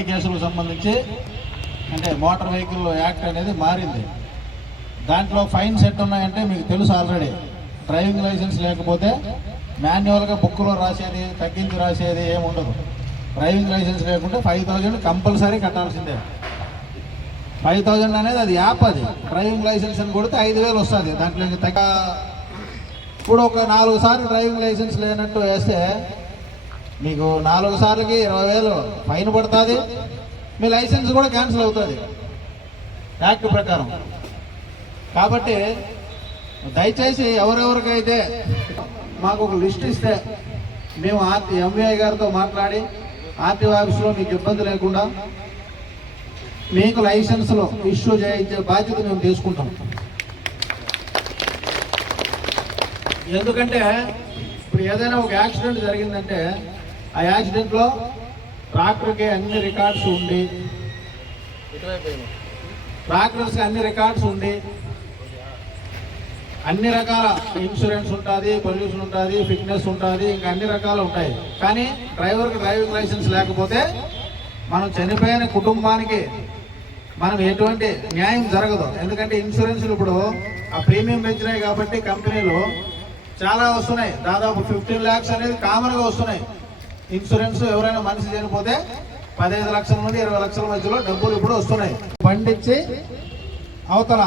MA కేసులకు సంబంధించి అంటే మోటార్ వెహికల్ యాక్ట్ అనేది మారింది. దాంట్లో ఫైన్స్ ఎట్ ఉన్నాయంటే మీకు తెలుసు ఆల్రెడీ. డ్రైవింగ్ లైసెన్స్ లేకపోతే మాన్యువల్గా బుక్లో రాసేది తగ్గించి రాసేది ఏముండదు డ్రైవింగ్ లైసెన్స్ లేకుంటే ఫైవ్ థౌజండ్ కంపల్సరీ కట్టాల్సిందే. ఫైవ్ థౌజండ్ అనేది అది యాప్ అది. డ్రైవింగ్ లైసెన్స్ అని కొడితే ఐదు వేలు వస్తుంది. దాంట్లో ఇంకా తగ్గ ఇప్పుడు ఒక నాలుగు సార్లు డ్రైవింగ్ లైసెన్స్ లేనట్టు వేస్తే మీకు నాలుగు సార్లకి ఇరవై వేలు ఫైన్ పడుతుంది. మీ లైసెన్స్ కూడా క్యాన్సిల్ అవుతుంది. యాక్ట్ ప్రకారం. కాబట్టి దయచేసి ఎవరెవరికైతే మాకు ఒక లిస్ట్ ఇస్తే మేము ఆర్టీ ఎంవీఐ గారితో మాట్లాడి ఆర్టీఓ ఆఫీస్లో మీకు ఇబ్బంది లేకుండా మీకు లైసెన్స్లో ఇష్యూ చేయించే బాధ్యత మేము తీసుకుంటాం. ఎందుకంటే ఇప్పుడు ఏదైనా ఒక యాక్సిడెంట్ జరిగిందంటే ఆ యాక్సిడెంట్లో ట్రాక్టర్కి అన్ని రికార్డ్స్ ఉండి ట్రాక్టర్స్కి అన్ని రికార్డ్స్ ఉండి అన్ని రకాల ఇన్సూరెన్స్ ఉంటుంది పొల్యూషన్ ఉంటుంది ఫిట్నెస్ ఉంటుంది ఇంకా అన్ని రకాలు ఉంటాయి. కానీ డ్రైవర్కి డ్రైవింగ్ లైసెన్స్ లేకపోతే మనం చనిపోయిన కుటుంబానికి మనం ఎటువంటి న్యాయం జరగదు. ఎందుకంటే ఇన్సూరెన్స్లు ఇప్పుడు ఆ ప్రీమియం పెంచినాయి కాబట్టి కంపెనీలు చాలా వస్తున్నాయి. దాదాపు ఫిఫ్టీన్ ల్యాక్స్ అనేది కామన్గా వస్తున్నాయి. ఇన్సూరెన్స్ ఎవరైనా మనిషి చనిపోతే పదహైదు లక్షల నుండి ఇరవై లక్షల మధ్యలో డబ్బులు ఇప్పుడు వస్తున్నాయి. పండించి అవతల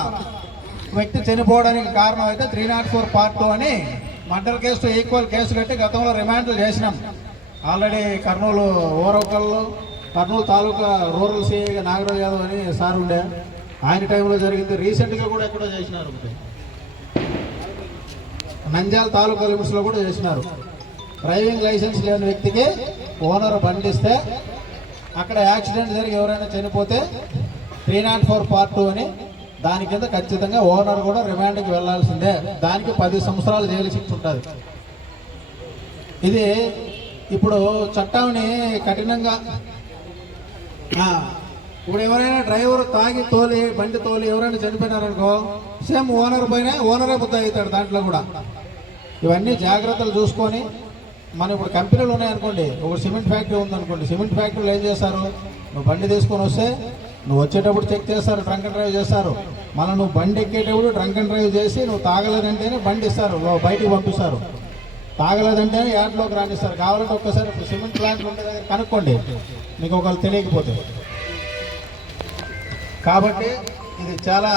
వ్యక్తి చనిపోవడానికి కారణం అయితే three not four part two అని మర్డర్ కేసు ఈక్వల్ కేసు కట్టి గతంలో రిమాండ్లు చేసినాం. Already Kurnool Orvakal Kurnool taluka rural CI Nagaraju Yadav అని సార్ ఉండే. ఆయన టైంలో జరిగింది. రీసెంట్గా కూడా ఎక్కడో చేసినారు నంద్యాల తాలూకా లిమిట్స్లో కూడా చేసినారు. డ్రైవింగ్ లైసెన్స్ లేని వ్యక్తికి ఓనర్ బండిస్తే అక్కడ యాక్సిడెంట్ జరిగి ఎవరైనా చనిపోతే three not four part two అని దాని కింద ఖచ్చితంగా ఓనర్ కూడా రిమాండ్కి వెళ్ళాల్సిందే. దానికి పది సంవత్సరాలు జైలు శిక్ష ఉంటుంది. ఇది ఇప్పుడు చట్టాన్ని కఠినంగా ఇప్పుడు ఎవరైనా డ్రైవర్ తాగి తోలి బండి తోలి ఎవరైనా చనిపోయినారనుకో సేమ్ ఓనర్ పోయినా ఓనరే బుద్ధ అవుతాడు దాంట్లో కూడా. ఇవన్నీ జాగ్రత్తలు చూసుకొని మన ఇప్పుడు కంపెనీలు ఉన్నాయనుకోండి ఒక సిమెంట్ ఫ్యాక్టరీ ఉందనుకోండి సిమెంట్ ఫ్యాక్టరీలో ఏం చేస్తారు? నువ్వు బండి తీసుకొని వస్తే నువ్వు వచ్చేటప్పుడు చెక్ చేస్తారు డ్రంక్ అండ్ డ్రైవ్ చేస్తారు. మళ్ళీ నువ్వు బండి ఎక్కేటప్పుడు డ్రంక్ అండ్ డ్రైవ్ చేసి నువ్వు తాగలేదంటేనే బండి ఇస్తారు బయటికి పంపిస్తారు. తాగలేదంటేనే యాడ్లోకి రాణిస్తారు కావాలంటే ఒక్కసారి ఇప్పుడు సిమెంట్ ప్లాంట్లు ఉండే దగ్గర కనుక్కోండి. మీకు ఒకళ్ళు తెలియకపోతే. కాబట్టి ఇది చాలా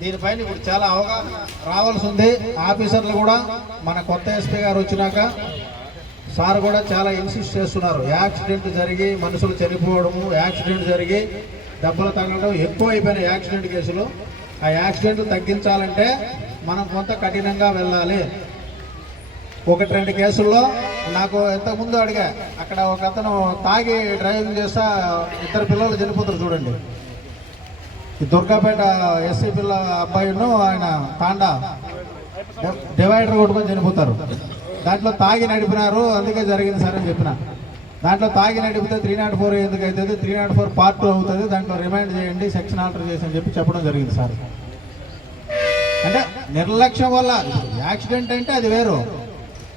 దీనిపైన ఇప్పుడు చాలా అవగాహన రావాల్సి ఉంది. ఆఫీసర్లు కూడా మన కొత్త ఎస్పీ గారు వచ్చినాక సార్ కూడా చాలా ఇన్సిస్ట్ చేస్తున్నారు. యాక్సిడెంట్ జరిగి మనుషులు చనిపోవడము యాక్సిడెంట్ జరిగి దెబ్బలు తగలడం ఎక్కువ అయిపోయిన యాక్సిడెంట్ కేసులు. ఆ యాక్సిడెంట్లు తగ్గించాలంటే మనం కొంత కఠినంగా వెళ్ళాలి. ఒకటి రెండు కేసుల్లో నాకు ఇంతకుముందు అడిగా అక్కడ ఒక అతను తాగి డ్రైవింగ్ చేస్తా ఇద్దరు పిల్లలు చనిపోతారు చూడండి. ఈ దుర్గాపేట ఎస్సీ పిల్ల అబ్బాయిను ఆయన తాండా డివైడర్ కొట్టుకొని చనిపోతారు. దాంట్లో తాగి నడిపినారు అందుకే జరిగింది సార్ అని చెప్పిన. దాంట్లో తాగి నడిపితే త్రీ నాట్ ఫోర్ ఎందుకు అవుతుంది? Three not four part two అవుతుంది దాంట్లో రిమైండ్ చేయండి సెక్షన్ ఆల్టర్ చేసి అని చెప్పి చెప్పడం జరిగింది సార్. అంటే నిర్లక్ష్యం వల్ల యాక్సిడెంట్ అంటే అది వేరు.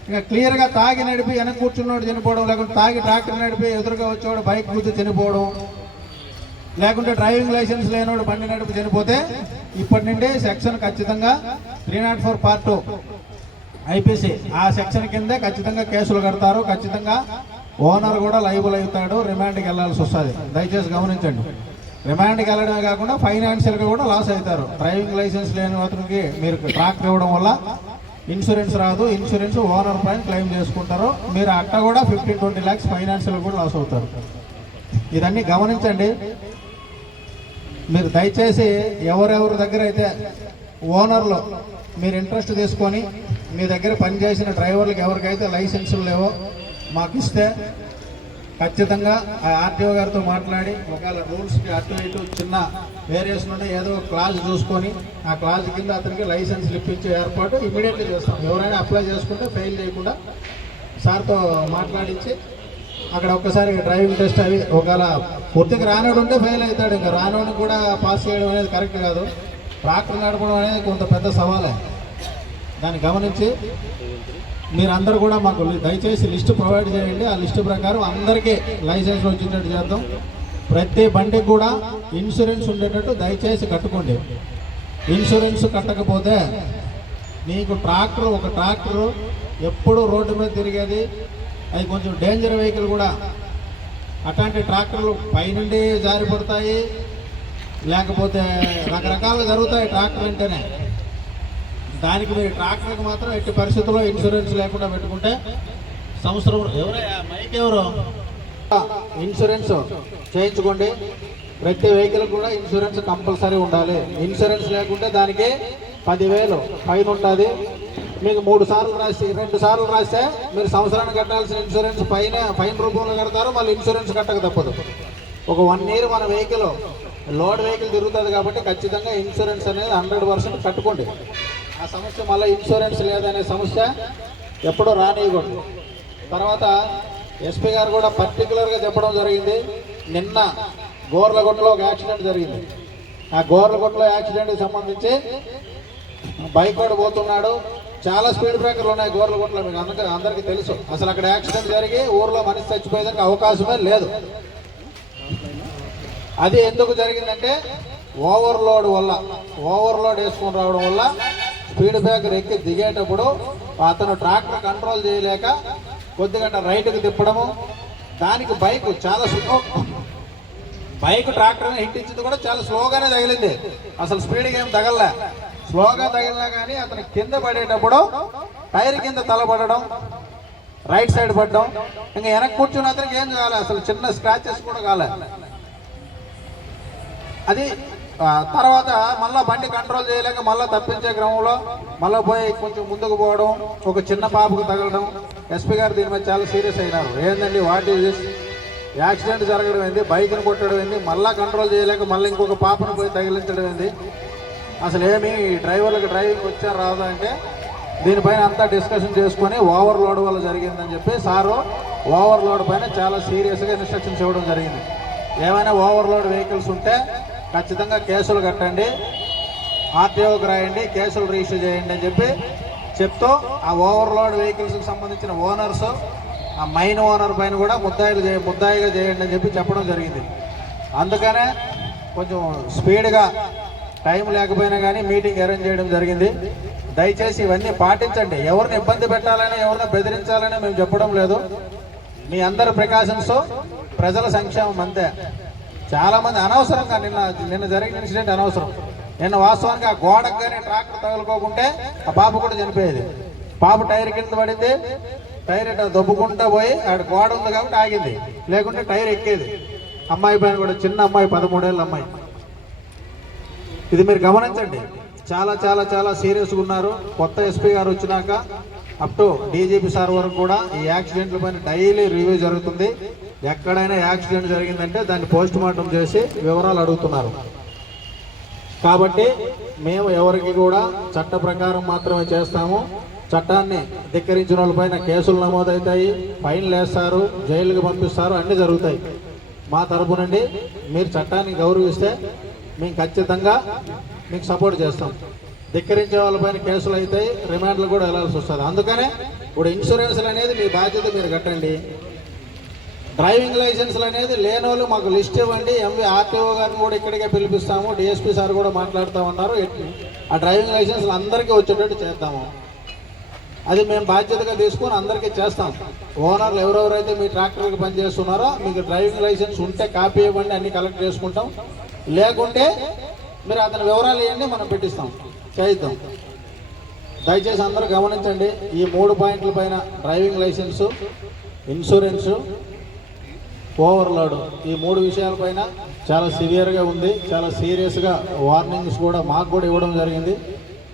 ఇక క్లియర్గా తాగి నడిపి వెనక కూర్చున్నోడు చనిపోవడం లేకుంటే తాగి ట్రాక్టర్ నడిపి ఎదురుగా వచ్చేవాడు బైక్ గుద్ది చనిపోవడం లేకుంటే డ్రైవింగ్ లైసెన్స్ లేనోడు బండి నడిపి చనిపోతే ఇప్పటి నుండి సెక్షన్ ఖచ్చితంగా three not four part two IPC ఆ సెక్షన్ కిందే ఖచ్చితంగా కేసులు కడతారు. ఖచ్చితంగా ఓనర్ కూడా లైబుల్ అవుతాడు. రిమాండ్కి వెళ్ళాల్సి వస్తుంది. దయచేసి గమనించండి. రిమాండ్కి వెళ్ళడమే కాకుండా ఫైనాన్షియల్గా కూడా లాస్ అవుతారు. డ్రైవింగ్ లైసెన్స్ లేని అతనికి మీరు ట్రాక్టర్ ఇవ్వడం వల్ల ఇన్సూరెన్స్ రాదు. ఇన్సూరెన్స్ ఓనర్ పైన క్లెయిమ్ చేసుకుంటారు. మీరు అట్ట కూడా ఫిఫ్టీన్ ట్వంటీ ల్యాక్స్ ఫైనాన్షియల్ కూడా లాస్ అవుతారు. ఇదన్నీ గమనించండి. మీరు దయచేసి ఎవరెవరి దగ్గర అయితే ఓనర్లు మీరు ఇంట్రెస్ట్ తీసుకొని మీ దగ్గర పనిచేసిన డ్రైవర్లకు ఎవరికైతే లైసెన్సులు లేవో మాకు ఇస్తే ఖచ్చితంగా ఆ ఆర్టీఓ గారితో మాట్లాడి ఒకవేళ రూల్స్కి అటు ఇటు చిన్న వేరియేషన్ ఉంటే ఏదో ఒక క్లాజ్ చూసుకొని ఆ క్లాజ్ కింద అతనికి లైసెన్స్ ఇప్పించే ఏర్పాటు ఇమీడియట్లీ చేస్తాం. ఎవరైనా అప్లై చేసుకుంటే ఫెయిల్ చేయకుండా సార్తో మాట్లాడించి అక్కడ ఒక్కసారి డ్రైవింగ్ టెస్ట్ అవి ఒకవేళ పూర్తిగా రానోడు ఉంటే ఫెయిల్ అవుతాడు. ఇంకా రానోడిని కూడా పాస్ చేయడం అనేది కరెక్ట్ కాదు. ట్రాక్టర్ నడపడం అనేది కొంత పెద్ద సవాలే. దాన్ని గమనించి మీరందరూ కూడా మాకు దయచేసి లిస్టు ప్రొవైడ్ చేయండి. ఆ లిస్టు ప్రకారం అందరికీ లైసెన్స్ వచ్చేటట్టు చేద్దాం. ప్రతి బండికి కూడా ఇన్సూరెన్స్ ఉండేటట్టు దయచేసి కట్టుకోండి. ఇన్సూరెన్స్ కట్టకపోతే నీకు ట్రాక్టర్ ఒక ట్రాక్టర్ ఎప్పుడు రోడ్డు మీద తిరిగేది. అది కొంచెం డేంజర్ వెహికల్ కూడా. అట్లాంటి ట్రాక్టర్లు పైనుండి జారిపడతాయి. లేకపోతే రకరకాలుగా జరుగుతాయి ట్రాక్టర్ అంటేనే. దానికి మీరు ట్రాక్టర్కి మాత్రం ఎట్టి పరిస్థితుల్లో ఇన్సూరెన్స్ లేకుండా పెట్టుకుంటే సంవత్సరం ఎవరు మైక్ ఎవరు? ఇన్సూరెన్స్ చేయించుకోండి. ప్రతి వెహికల్ కూడా ఇన్సూరెన్స్ కంపల్సరీ ఉండాలి. ఇన్సూరెన్స్ లేకుంటే దానికి పదివేలు ఫైన్ ఉంటుంది. మీకు మూడు సార్లు రాసి రెండు సార్లు రాస్తే మీరు సంవత్సరానికి కట్టాల్సిన ఇన్సూరెన్స్ పైన ఫైన్ రూపంలో కడతారు మళ్ళీ ఇన్సూరెన్స్ కట్టక తప్పదు. ఒక వన్ ఇయర్ మన వెహికల్ లోడ్ వెహికల్ తిరుగుతుంది కాబట్టి ఖచ్చితంగా ఇన్సూరెన్స్ అనేది హండ్రెడ్ పర్సెంట్ కట్టుకోండి. ఆ సమస్య మళ్ళీ ఇన్సూరెన్స్ లేదనే సమస్య ఎప్పుడూ రానియకూడదు. తర్వాత ఎస్పీ గారు కూడా పర్టికులర్గా చెప్పడం జరిగింది. నిన్న గోర్లగుంటలో ఒక యాక్సిడెంట్ జరిగింది. ఆ గోర్లగుంటలో యాక్సిడెంట్కి సంబంధించి బైక్ వాడు పోతున్నాడు. చాలా స్పీడ్ బ్రేకర్లు ఉన్నాయి గోర్లగుంటలో మీకు అందరికీ అందరికీ తెలుసు. అసలు అక్కడ యాక్సిడెంట్ జరిగి ఊర్లో మనిషి చచ్చిపోయేదానికి అవకాశమే లేదు. అది ఎందుకు జరిగిందంటే ఓవర్లోడ్ వల్ల ఓవర్లోడ్ వేసుకొని రావడం వల్ల స్పీడ్ బ్రేకర్ ఎక్కి దిగేటప్పుడు అతను ట్రాక్టర్ కంట్రోల్ చేయలేక కొద్దిగంట రైట్కి తిప్పడము. దానికి బైక్ చాలా స్లో బైక్ ట్రాక్టర్ని హిట్టించింది కూడా చాలా స్లోగానే తగిలింది. అసలు స్పీడ్గా ఏం తగలలే. స్లోగా తగిలినా కానీ అతను కింద పడేటప్పుడు టైర్ కింద తలపడడం రైట్ సైడ్ పడడం ఇంకా వెనక్కి కూర్చున్న అతనికి ఏం కాలే. అసలు చిన్న స్క్రాచెస్ కూడా కాలే. అది తర్వాత మళ్ళీ బండి కంట్రోల్ చేయలేక మళ్ళీ తప్పించే క్రమంలో మళ్ళీ పోయి కొంచెం ముందుకు పోవడం ఒక చిన్న పాపకు తగలడం. ఎస్పీ గారు దీని మీద చాలా సీరియస్ అయినారు. ఏందండి వాట్ ఈజ్ దిస్ యాక్సిడెంట్ జరగడం ఏంది? బైక్ని కొట్టడం ఏంది? మళ్ళీ కంట్రోల్ చేయలేక మళ్ళీ ఇంకొక పాపను పోయి తగిలించడం ఏంది? అసలు ఏమి డ్రైవర్లకు డ్రైవింగ్ వచ్చారు రాదా అంటే దీనిపైన అంతా డిస్కషన్ చేసుకొని ఓవర్లోడ్ వల్ల జరిగిందని చెప్పి సారు ఓవర్లోడ్ పైన చాలా సీరియస్గా ఇన్స్ట్రక్షన్స్ ఇవ్వడం జరిగింది. ఏమైనా ఓవర్లోడ్ వెహికల్స్ ఉంటే ఖచ్చితంగా కేసులు కట్టండి. ఆర్టీఓకి రాయండి కేసులు రిజిస్టర్ చేయండి అని చెప్పి చెప్తూ ఆ ఓవర్లోడ్ వెహికల్స్కి సంబంధించిన ఓనర్స్ ఆ మైన్ ఓనర్ పైన కూడా ముద్దాయిలు చేయ ముద్దాయిగా చేయండి అని చెప్పి చెప్పడం జరిగింది. అందుకనే కొంచెం స్పీడ్గా టైం లేకపోయినా కానీ మీటింగ్ అరేంజ్ చేయడం జరిగింది. దయచేసి ఇవన్నీ పాటించండి. ఎవరిని ఇబ్బంది పెట్టాలని ఎవరిని బెదిరించాలని మేము చెప్పడం లేదు. మీ అందరి ప్రికాషన్స్ ప్రజల సంక్షేమం అంతే. చాలా మంది అనవసరంగా నిన్న నిన్న జరిగిన ఇన్సిడెంట్ అనవసరం. నిన్న వాస్తవానికి ఆ గోడకు కానీ ట్రాక్టర్ తగులుకోకుంటే ఆ పాప కూడా చనిపోయేది. పాప టైర్ కింద పడింది. టైర్ ఇట్లా దొబ్బుకుంటా పోయి ఆడ గోడ ఉంది కాబట్టి ఆగింది. లేకుంటే టైర్ ఎక్కేది. అమ్మాయి పైన కూడా చిన్న అమ్మాయి పదమూడేళ్ళ అమ్మాయి. ఇది మీరు గమనించండి. చాలా చాలా చాలా సీరియస్గా ఉన్నారు. కొత్త ఎస్పీ గారు వచ్చినాక అప్ టు డీజీపీ సార్ వరకు కూడా ఈ యాక్సిడెంట్ల పైన డైలీ రివ్యూ జరుగుతుంది. ఎక్కడైనా యాక్సిడెంట్ జరిగిందంటే దాన్ని పోస్ట్ మార్టం చేసి వివరాలు అడుగుతున్నారు. కాబట్టి మేము ఎవరికి కూడా చట్ట ప్రకారం మాత్రమే చేస్తాము. చట్టాన్ని ధిక్కరించిన వాళ్ళపైన కేసులు నమోదవుతాయి ఫైన్లు వేస్తారు జైలుకి పంపిస్తారు అన్నీ జరుగుతాయి. మా తరపు నుండి మీరు చట్టాన్ని గౌరవిస్తే మేము ఖచ్చితంగా మీకు సపోర్ట్ చేస్తాం. ధిక్కరించే వాళ్ళపైన కేసులు అవుతాయి రిమాండ్లు కూడా వెళ్ళాల్సి వస్తుంది. అందుకనే ఇప్పుడు ఇన్సూరెన్స్లు అనేది మీ బాధ్యత మీరు కట్టండి. డ్రైవింగ్ లైసెన్స్లు అనేది లేనోళ్ళు మాకు లిస్ట్ ఇవ్వండి. ఎంవి ఆర్టీఓ గారిని కూడా ఇక్కడికే పిలిపిస్తాము. డిఎస్పీ సార్ కూడా మాట్లాడుతూ ఉన్నారు. ఆ డ్రైవింగ్ లైసెన్స్లు అందరికీ వచ్చేటట్టు చేద్దాము. అది మేము బాధ్యతగా తీసుకొని అందరికీ చేస్తాం. ఓనర్లు ఎవరెవరైతే మీ ట్రాక్టర్కి పనిచేస్తున్నారో మీకు డ్రైవింగ్ లైసెన్స్ ఉంటే కాపీ ఇవ్వండి అన్ని కలెక్ట్ చేసుకుంటాం. లేకుంటే మీరు అతని వివరాలు ఇవ్వండి మనం పెట్టిస్తాం. చేయిద్దాం. దయచేసి అందరూ గమనించండి. ఈ మూడు పాయింట్ల పైన డ్రైవింగ్ లైసెన్సు ఇన్సూరెన్సు ఓవర్లోడ్. ఈ మూడు విషయాలపైన చాలా సివియర్గా ఉంది. చాలా సీరియస్గా వార్నింగ్స్ కూడా మాకు కూడా ఇవ్వడం జరిగింది.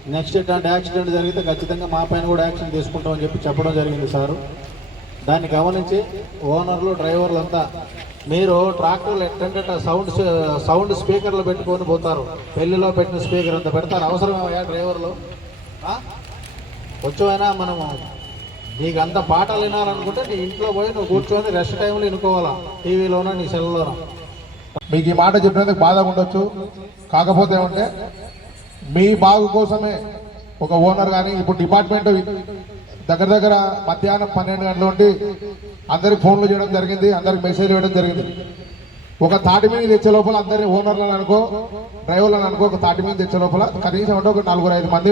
నెక్స్ట్ ఇట్లాంటి యాక్సిడెంట్ జరిగితే ఖచ్చితంగా మా పైన కూడా యాక్షన్ తీసుకుంటామని చెప్పి చెప్పడం జరిగింది సారు. దాన్ని గమనించి ఓనర్లు డ్రైవర్లు అంతా మీరు ట్రాక్టర్లు ఎట్టంటే సౌండ్ సౌండ్ స్పీకర్లు పెట్టుకొని పోతారు. పెళ్ళిలో పెట్టిన స్పీకర్ అంత పెడతారు. అవసరమేమయ్యా డ్రైవర్లు? ఆ? కొంచెమైనా మనము నీకు అంత పాటలు వినాలనుకుంటే నీ ఇంట్లో పోయి నువ్వు కూర్చొని రెస్ట్ టైంలో వినుకోవాలా? టీవీలోనో నీ సెల్లోనో. మీకు ఈ మాట చెప్పినందుకు బాధగా ఉండొచ్చు. కాకపోతే ఏమంటే మీ బాగు కోసమే ఒక ఓనర్ కానీ ఇప్పుడు డిపార్ట్మెంట్ దగ్గర దగ్గర మధ్యాహ్నం పన్నెండు గంటల నుండి అందరికి ఫోన్లు చేయడం జరిగింది అందరికి మెసేజ్ ఇవ్వడం జరిగింది. ఒక తాటి మీద తెచ్చే లోపల అందరినీ ఓనర్లను అనుకో డ్రైవర్లను అనుకో ఒక తాటి మీద తెచ్చే లోపల కనీసం అంటే ఒక నలుగురు ఐదు మంది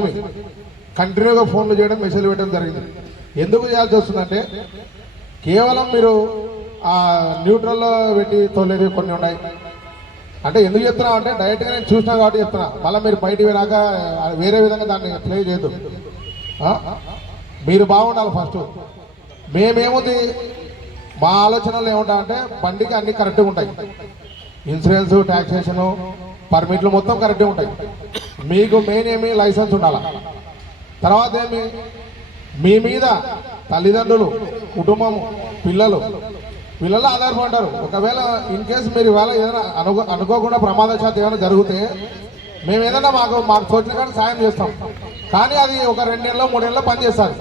కంటిన్యూగా ఫోన్లు చేయడం మెసేజ్ పెట్టడం జరిగింది. ఎందుకు చేయాల్సి వస్తుందంటే కేవలం మీరు ఆ న్యూట్రల్లో పెట్టి తోలేవి కొన్ని ఉన్నాయి. అంటే ఎందుకు చెప్తున్నావు అంటే డైరెక్ట్గా నేను చూసినా కాబట్టి చెప్తున్నా. మళ్ళీ మీరు బయటికి వెళ్ళాక వేరే విధంగా దాన్ని ప్లే చేయదు మీరు బాగుండాలి ఫస్ట్. మేమేముంది? మా ఆలోచనలు ఏముంటా అంటే బండికి అన్నీ కరెక్ట్గా ఉంటాయి. ఇన్సూరెన్స్ ట్యాక్సేషన్ పర్మిట్లు మొత్తం కరెక్ట్గా ఉంటాయి. మీకు మెయిన్ ఏమి లైసెన్స్ ఉండాలి? తర్వాత ఏమి? మీ మీద తల్లిదండ్రులు కుటుంబము పిల్లలు పిల్లలు ఆధారపడ్డారు ఒకవేళ ఇన్ కేసు మీరు ఇవాళ ఏదైనా అనుకో అనుకోకుండా ప్రమాదశాత్ ఏమైనా జరిగితే మేము ఏదైనా మాకు మాకు తోచిన కానీ సాయం చేస్తాం. కానీ అది ఒక రెండు నెలలో మూడు నెలలో పనిచేస్తారు.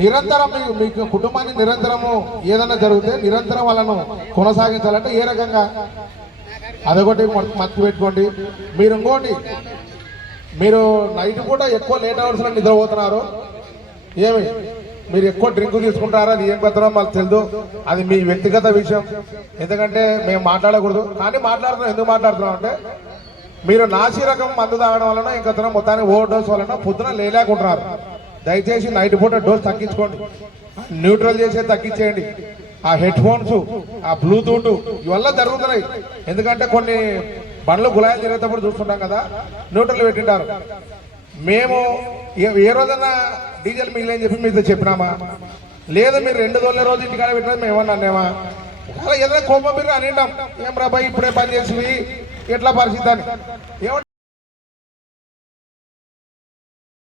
నిరంతరం మీ మీకు కుటుంబాన్ని నిరంతరము ఏదైనా జరిగితే నిరంతరం వాళ్ళను కొనసాగించాలంటే ఏ రకంగా? అదొకటి మత్తు పెట్టుకోండి. మీరు ఇంకోటి మీరు నైట్ కూడా ఎక్కువ లేట్ అవర్స్లో నిద్రపోతున్నారు. ఏమి? మీరు ఎక్కువ డ్రింక్ తీసుకుంటారా? అది ఏం పెద్దరో మాకు తెలియదు అది మీ వ్యక్తిగత విషయం. ఎందుకంటే మేము మాట్లాడకూడదు. కానీ మాట్లాడుతున్నాం. ఎందుకు మాట్లాడుతున్నాం అంటే మీరు నాసి రకం మందు తాగడం వలన ఇంకా మొత్తానికి ఓవర్ డోస్ వలన పొద్దున లేలేకుంటున్నారు. దయచేసి నైట్ పూట డోస్ తగ్గించుకోండి. న్యూట్రల్ చేసే తగ్గించేయండి. ఆ హెడ్ ఫోన్స్ ఆ బ్లూటూత్ ఇవల్ల జరుగుతున్నాయి. ఎందుకంటే కొన్ని బండ్లు గులాయిలు తిరిగేటప్పుడు చూస్తుంటాం కదా న్యూట్రల్ పెట్టింటారు. మేము ఏ- ఏ రోజైనా డీజిల్ మిగిలిన చెప్పి మీతో చెప్పినామా? లేదు మీరు రెండు రోజుల రోజు ఇంటికాడ పెట్టినది మేము ఏమన్నా అన్నామా? ఒకవేళ ఏదైనా కోపం మీరు అని ఏం రాబాయి ఇప్పుడే పని చేసి ఎట్లా పరిస్థితి అని.